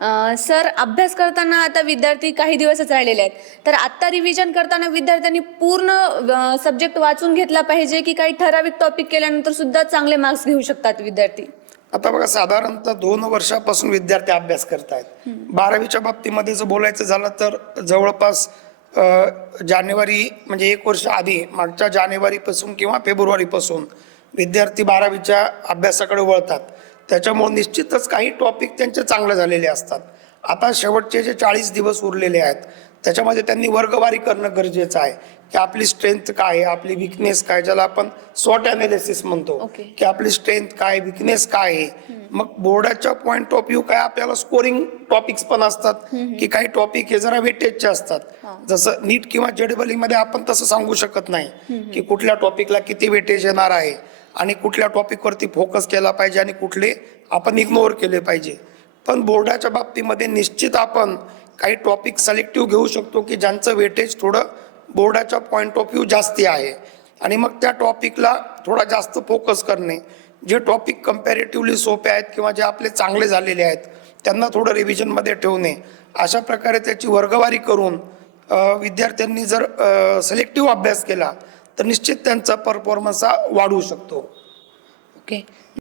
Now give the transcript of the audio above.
Sir, अभ्यास करताना आता विद्यार्थी काही दिवसच राहिलेले आहेत, तर आत्ता रिव्हिजन करताना विद्यार्थ्यांनी पूर्ण सब्जेक्ट वाचून घेतला पाहिजे की काही ठराविक टॉपिक केल्यानंतर सुद्धा चांगले मार्क्स घेऊ शकतात विद्यार्थी? आता बघा, साधारणतः 2 वर्षापासून विद्यार्थी अभ्यास करतायत. 12वीच्या बाबतीमध्ये जर बोलायचं झालं तर जवळपास जानेवारी म्हणजे 1 वर्ष आधी, मागच्या जानेवारीपासून किंवा फेब्रुवारीपासून विद्यार्थी 12वीच्या अभ्यासाकडे वळतात. त्याच्यामुळे निश्चितच काही टॉपिक त्यांचे चांगले झालेले असतात. आता शेवटचे जे 40 दिवस उरलेले आहेत त्याच्यामध्ये त्यांनी वर्गवारी करणं गरजेचं आहे की आपली स्ट्रेंथ काय आहे, आपली विकनेस काय, ज्याला आपण स्वॉट ॲनालिसिस म्हणतो की आपली स्ट्रेंथ काय, विकनेस काय आहे. मग बोर्डाच्या पॉईंट ऑफ व्ह्यू काय, आपल्याला स्कोरिंग टॉपिक्स पण असतात की काही टॉपिक हे जरा वेटेजचे असतात. जसं नीट किंवा JEE मध्ये आपण तसं सांगू शकत नाही की कुठल्या टॉपिकला किती वेटेज येणार आहे आणि कुठल्या टॉपिकवरती फोकस केला पाहिजे आणि कुठले आपण इग्नोर केले पाहिजे. पण बोर्डाच्या बाबतीमध्ये निश्चित आपण काही टॉपिक सिलेक्टिव्ह घेऊ शकतो की ज्यांचं वेटेज थोडं बोर्डाच्या पॉईंट ऑफ व्ह्यू जास्ती आहे आणि मग त्या टॉपिकला थोडा जास्त फोकस करणे. जे टॉपिक कम्पॅरेटिव्हली सोपे आहेत किंवा जे आपले चांगले झालेले आहेत त्यांना थोडं रिव्हिजनमध्ये ठेवणे. अशा प्रकारे त्याची वर्गवारी करून विद्यार्थ्यांनी जर सिलेक्टिव्ह अभ्यास केला तर निश्चित त्यांचा परफॉर्मन्स हा वाढू शकतो. ओके.